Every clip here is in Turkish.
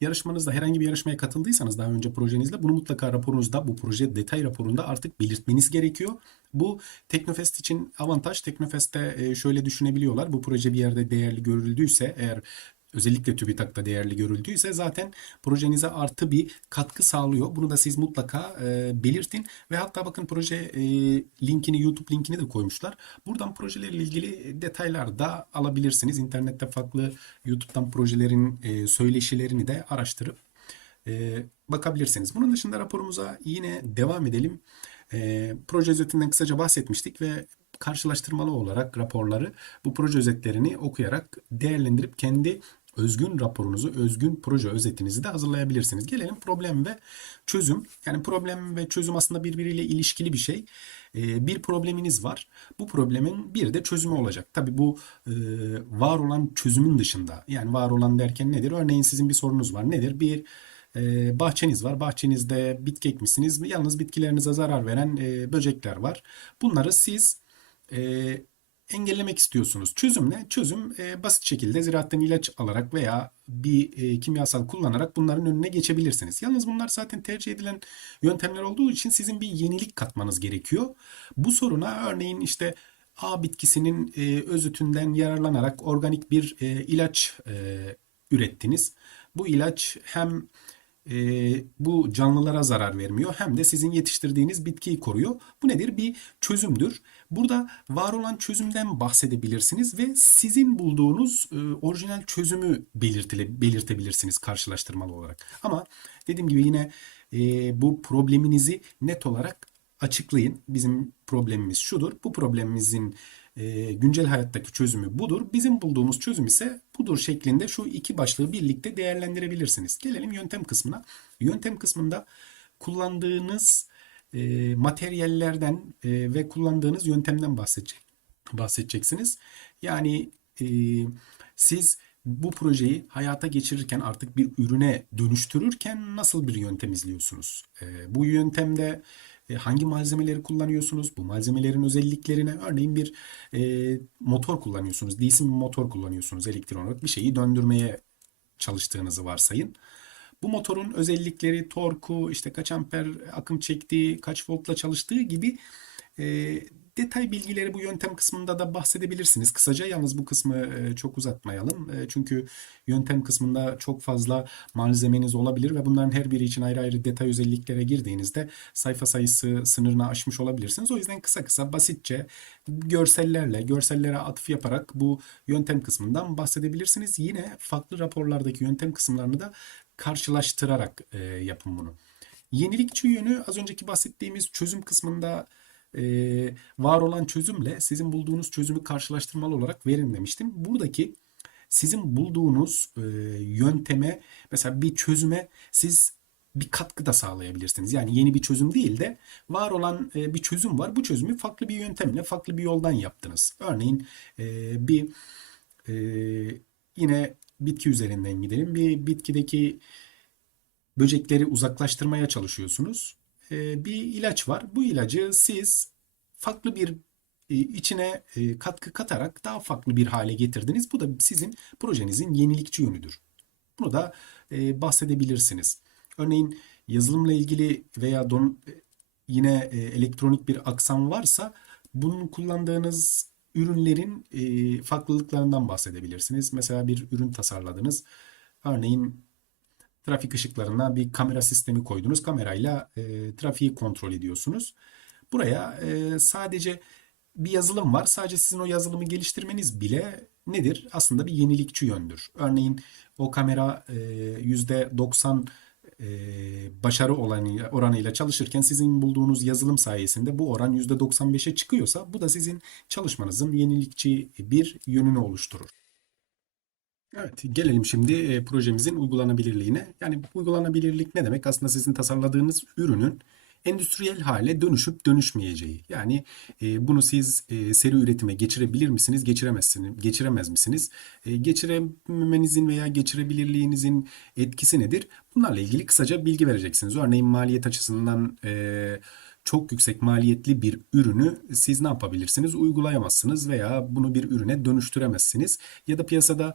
yarışmanızda herhangi bir yarışmaya katıldıysanız daha önce projenizle bunu mutlaka raporunuzda bu proje detay raporunda artık belirtmeniz gerekiyor. Bu Teknofest için avantaj. Teknofest'te şöyle düşünebiliyorlar. Bu proje bir yerde değerli görüldüyse eğer özellikle TÜBİTAK'ta değerli görüldüyse zaten projenize artı bir katkı sağlıyor. Bunu da siz mutlaka e, belirtin ve hatta bakın proje e, linkini YouTube linkini de koymuşlar. Buradan projelerle ilgili detaylar da alabilirsiniz. İnternette farklı YouTube'dan projelerin e, söyleşilerini de araştırıp e, bakabilirsiniz. Bunun dışında raporumuza yine devam edelim. E, proje özetinden kısaca bahsetmiştik ve karşılaştırmalı olarak raporları bu proje özetlerini okuyarak değerlendirip kendi özgün raporunuzu, özgün proje özetinizi de hazırlayabilirsiniz. Gelelim problem ve çözüm. Yani problem ve çözüm aslında birbiriyle ilişkili bir şey. Ee, bir probleminiz var. Bu problemin bir de çözümü olacak. Tabii bu e, var olan çözümün dışında. Yani var olan derken nedir? Örneğin sizin bir sorunuz var. Nedir? Bir e, bahçeniz var. Bahçenizde bitki ekmişsiniz. Yalnız bitkilerinize zarar veren e, böcekler var. Bunları siz engellemek istiyorsunuz. Çözüm ne? Çözüm e, basit şekilde ziraatten ilaç alarak veya bir e, kimyasal kullanarak bunların önüne geçebilirsiniz. Yalnız bunlar zaten tercih edilen yöntemler olduğu için sizin bir yenilik katmanız gerekiyor. Bu soruna örneğin işte A bitkisinin e, özütünden yararlanarak organik bir e, ilaç e, ürettiniz. Bu ilaç hem e, bu canlılara zarar vermiyor hem de sizin yetiştirdiğiniz bitkiyi koruyor. Bu nedir? Bir çözümdür. Burada var olan çözümden bahsedebilirsiniz ve sizin bulduğunuz e, orijinal çözümü belirtile, belirtebilirsiniz karşılaştırmalı olarak. Ama dediğim gibi yine e, bu probleminizi net olarak açıklayın. Bizim problemimiz şudur. Bu problemimizin e, güncel hayattaki çözümü budur. Bizim bulduğumuz çözüm ise budur şeklinde şu iki başlığı birlikte değerlendirebilirsiniz. Gelelim yöntem kısmına. Yöntem kısmında kullandığınız e, materyallerden e, ve kullandığınız yöntemden bahsedecek, bahsedeceksiniz. Yani e, siz bu projeyi hayata geçirirken artık bir ürüne dönüştürürken nasıl bir yöntem izliyorsunuz? E, bu yöntemde hangi malzemeleri kullanıyorsunuz? Bu malzemelerin özelliklerine örneğin bir e, motor kullanıyorsunuz. DC bir motor kullanıyorsunuz elektronik bir şeyi döndürmeye çalıştığınızı varsayın. Bu motorun özellikleri, torku, işte kaç amper akım çektiği, kaç voltla çalıştığı gibi e, detay bilgileri bu yöntem kısmında da bahsedebilirsiniz. Kısaca yalnız bu kısmı e, çok uzatmayalım. E, çünkü yöntem kısmında çok fazla malzemeniz olabilir ve bunların her biri için ayrı ayrı detay özelliklere girdiğinizde sayfa sayısı sınırını aşmış olabilirsiniz. O yüzden kısa kısa basitçe görsellerle, görsellere atıf yaparak bu yöntem kısmından bahsedebilirsiniz. Yine farklı raporlardaki yöntem kısımlarını da karşılaştırarak e, yapın bunu. Yenilikçi yönü az önceki bahsettiğimiz çözüm kısmında var olan çözümle sizin bulduğunuz çözümü karşılaştırmalı olarak verin demiştim. Buradaki sizin bulduğunuz yönteme mesela bir çözüme siz bir katkı da sağlayabilirsiniz. Yani yeni bir çözüm değil de var olan bir çözüm var. Bu çözümü farklı bir yöntemle, farklı bir yoldan yaptınız. Örneğin bir yine bitki üzerinden gidelim. Bir bitkideki böcekleri uzaklaştırmaya çalışıyorsunuz. E, bir ilaç var. Bu ilacı siz farklı bir e, içine e, katkı katarak daha farklı bir hale getirdiniz. Bu da sizin projenizin yenilikçi yönüdür. Bunu da bahsedebilirsiniz. Örneğin yazılımla ilgili veya don, yine elektronik bir aksam varsa bunun kullandığınız ürünlerin farklılıklarından bahsedebilirsiniz. Mesela bir ürün tasarladınız. Örneğin trafik ışıklarına bir kamera sistemi koydunuz. Kamerayla trafiği kontrol ediyorsunuz. Buraya sadece bir yazılım var. Sadece sizin o yazılımı geliştirmeniz bile nedir? Aslında bir yenilikçi yöndür. Örneğin o kamera %90 başarı oranıyla, oranıyla çalışırken sizin bulduğunuz yazılım sayesinde bu oran %95'e çıkıyorsa bu da sizin çalışmanızın yenilikçi bir yönünü oluşturur. Evet, gelelim şimdi e, projemizin uygulanabilirliğine. Yani uygulanabilirlik ne demek? Aslında sizin tasarladığınız ürünün endüstriyel hale dönüşüp dönüşmeyeceği. Yani e, bunu siz e, seri üretime geçirebilir misiniz, geçiremezsiniz, geçiremez misiniz? E, geçirememenizin veya geçirebilirliğinizin etkisi nedir? Bunlarla ilgili kısaca bilgi vereceksiniz. Örneğin maliyet açısından e, çok yüksek maliyetli bir ürünü siz ne yapabilirsiniz? Uygulayamazsınız veya bunu bir ürüne dönüştüremezsiniz. Ya da piyasada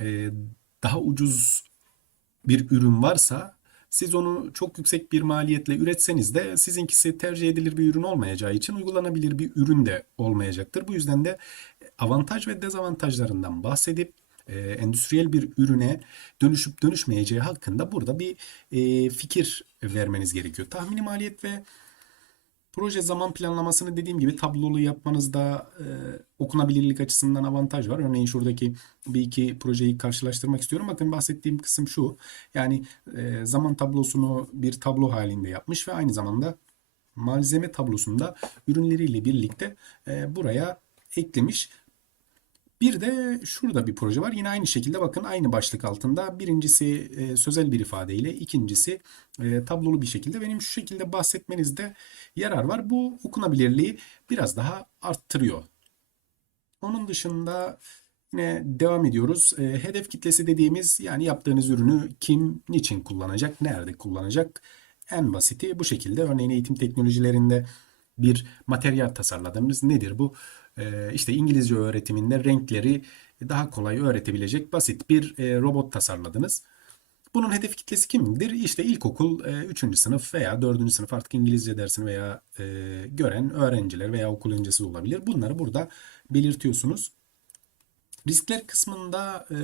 e, daha ucuz bir ürün varsa siz onu çok yüksek bir maliyetle üretseniz de sizinkisi tercih edilir bir ürün olmayacağı için uygulanabilir bir ürün de olmayacaktır. Bu yüzden de avantaj ve dezavantajlarından bahsedip e, endüstriyel bir ürüne dönüşüp dönüşmeyeceği hakkında burada bir e, fikir vermeniz gerekiyor. Tahmini maliyet ve Proje zaman planlamasını dediğim gibi tablolu yapmanızda e, okunabilirlik açısından avantaj var. Örneğin şuradaki bir iki projeyi karşılaştırmak istiyorum. Bakın bahsettiğim kısım şu. Yani e, zaman tablosunu bir tablo halinde yapmış ve aynı zamanda malzeme tablosunda ürünleriyle birlikte e, buraya eklemiş. Bir de şurada bir proje var. Yine aynı şekilde bakın aynı başlık altında. Birincisi e, sözel bir ifadeyle, ikincisi e, tablolu bir şekilde. Benim şu şekilde bahsetmenizde yarar var. Bu okunabilirliği biraz daha arttırıyor. Onun dışında yine devam ediyoruz. E, hedef kitlesi dediğimiz yani yaptığınız ürünü kim, niçin kullanacak, nerede kullanacak? En basiti bu şekilde. Örneğin eğitim teknolojilerinde bir materyal tasarladınız. Nedir bu? Ee, işte İngilizce öğretiminde renkleri daha kolay öğretebilecek basit bir e, robot tasarladınız. Bunun hedef kitlesi kimdir? İşte ilkokul 3. sınıf veya 4. sınıf artık İngilizce dersini veya e, gören öğrenciler veya okul öncesi olabilir. Bunları burada belirtiyorsunuz. Riskler kısmında e,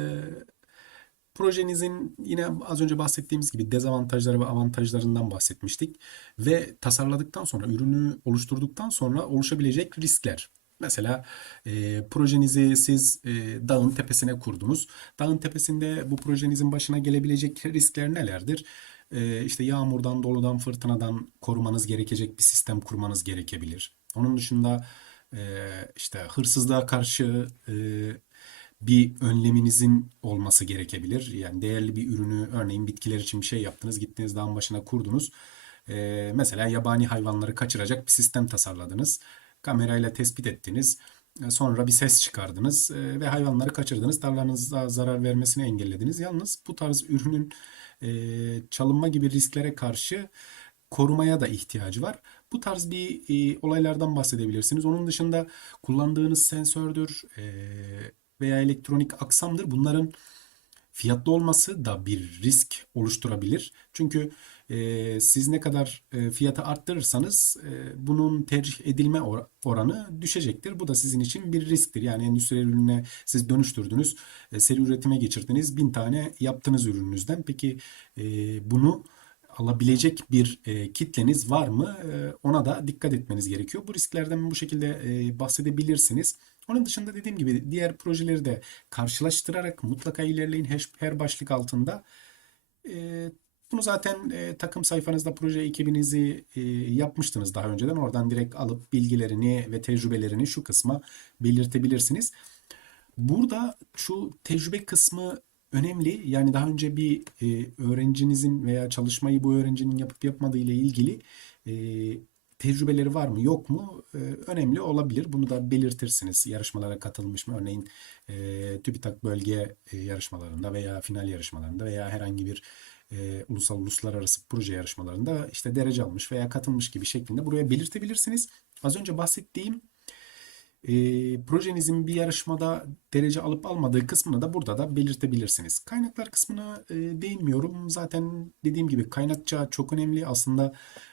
projenizin yine az önce bahsettiğimiz gibi dezavantajları ve avantajlarından bahsetmiştik. Ve tasarladıktan sonra, ürünü oluşturduktan sonra oluşabilecek riskler. Mesela e, projenizi siz e, dağın tepesine kurdunuz. Dağın tepesinde bu projenizin başına gelebilecek riskler nelerdir? E, işte yağmurdan, doludan, fırtınadan korumanız gerekecek bir sistem kurmanız gerekebilir. Onun dışında e, işte hırsızlığa karşı e, bir önleminizin olması gerekebilir. Yani değerli bir ürünü örneğin bitkiler için bir şey yaptınız, gittiniz dağın başına kurdunuz. E, mesela yabani hayvanları kaçıracak bir sistem tasarladınız kamerayla tespit ettiniz. E, sonra bir ses çıkardınız e, ve hayvanları kaçırdınız. Tarlanıza zarar vermesini engellediniz. Yalnız bu tarz ürünün e, çalınma gibi risklere karşı korumaya da ihtiyacı var. Bu tarz bir olaylardan bahsedebilirsiniz. Onun dışında kullandığınız sensördür veya elektronik aksamdır. Bunların fiyatlı olması da bir risk oluşturabilir. Çünkü e, siz ne kadar e, fiyatı arttırırsanız e, bunun tercih edilme or oranı düşecektir. Bu da sizin için bir risktir. Yani endüstriyel ürüne siz dönüştürdünüz, e, seri üretime geçirdiniz, bin tane yaptığınız ürününüzden. Peki e, bunu alabilecek bir kitleniz var mı? Ona da dikkat etmeniz gerekiyor. Bu risklerden bu şekilde bahsedebilirsiniz. Onun dışında dediğim gibi diğer projeleri de karşılaştırarak mutlaka ilerleyin her başlık altında. E, bunu zaten e, takım sayfanızda proje ekibinizi e, yapmıştınız daha önceden. Oradan direkt alıp bilgilerini ve tecrübelerini şu kısma belirtebilirsiniz. Burada şu tecrübe kısmı önemli. Yani daha önce bir e, öğrencinizin veya çalışmayı bu öğrencinin yapıp yapmadığı ile ilgili e, tecrübeleri var mı yok mu e, önemli olabilir. Bunu da belirtirsiniz. Yarışmalara katılmış mı? Örneğin e, TÜBİTAK bölge e, yarışmalarında veya final yarışmalarında veya herhangi bir e, ulusal uluslararası proje yarışmalarında işte derece almış veya katılmış gibi şeklinde buraya belirtebilirsiniz. Az önce bahsettiğim e, projenizin bir yarışmada derece alıp almadığı kısmını da burada da belirtebilirsiniz. Kaynaklar kısmına e, değinmiyorum. Zaten dediğim gibi kaynakça çok önemli. Aslında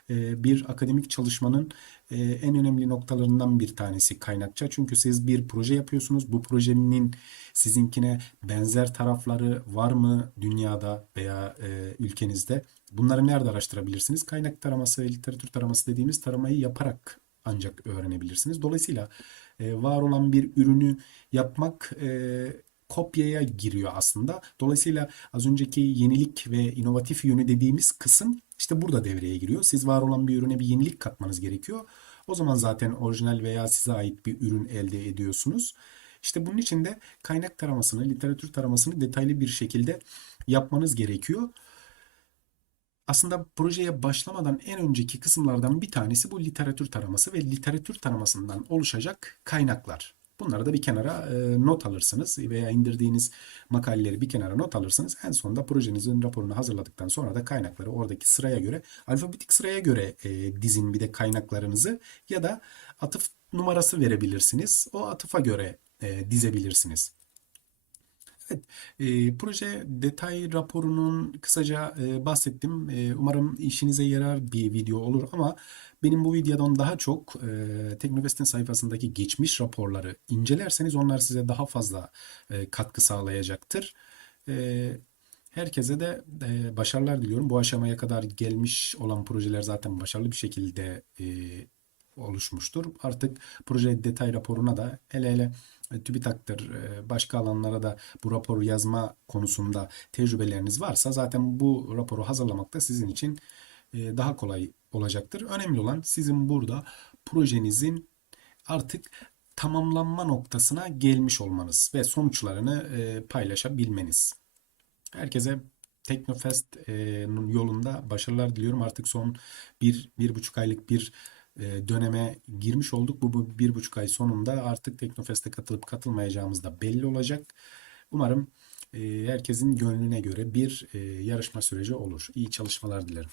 e, bir akademik çalışmanın e, en önemli noktalarından bir tanesi kaynakça. Çünkü siz bir proje yapıyorsunuz. Bu projenin sizinkine benzer tarafları var mı dünyada veya e, ülkenizde? Bunları nerede araştırabilirsiniz? Kaynak taraması, literatür taraması dediğimiz taramayı yaparak ancak öğrenebilirsiniz. Dolayısıyla var olan bir ürünü yapmak e, kopyaya giriyor aslında. Dolayısıyla az önceki yenilik ve inovatif yönü dediğimiz kısım işte burada devreye giriyor. Siz var olan bir ürüne bir yenilik katmanız gerekiyor. O zaman zaten orijinal veya size ait bir ürün elde ediyorsunuz. İşte bunun için de kaynak taramasını, literatür taramasını detaylı bir şekilde yapmanız gerekiyor. Aslında projeye başlamadan en önceki kısımlardan bir tanesi bu literatür taraması ve literatür taramasından oluşacak kaynaklar. Bunları da bir kenara e, not alırsınız veya indirdiğiniz makaleleri bir kenara not alırsınız. En sonunda projenizin raporunu hazırladıktan sonra da kaynakları oradaki sıraya göre, alfabetik sıraya göre e, dizin bir de kaynaklarınızı ya da atıf numarası verebilirsiniz. O atıfa göre e, dizebilirsiniz. Evet, e, proje detay raporunun kısaca e, bahsettim. E, umarım işinize yarar bir video olur ama benim bu videodan daha çok e, Teknofest'in sayfasındaki geçmiş raporları incelerseniz onlar size daha fazla e, katkı sağlayacaktır. E, herkese de e, başarılar diliyorum. Bu aşamaya kadar gelmiş olan projeler zaten başarılı bir şekilde e, oluşmuştur. Artık proje detay raporuna da hele hele e, TÜBİTAK'tır, e, başka alanlara da bu raporu yazma konusunda tecrübeleriniz varsa zaten bu raporu hazırlamak da sizin için e, daha kolay olacaktır. Önemli olan sizin burada projenizin artık tamamlanma noktasına gelmiş olmanız ve sonuçlarını paylaşabilmeniz. Herkese Teknofest'in yolunda başarılar diliyorum. Artık son bir, bir buçuk aylık bir döneme girmiş olduk. Bu, bu bir buçuk ay sonunda artık Teknofest'e katılıp katılmayacağımız da belli olacak. Umarım e, herkesin gönlüne göre bir e, yarışma süreci olur. İyi çalışmalar dilerim.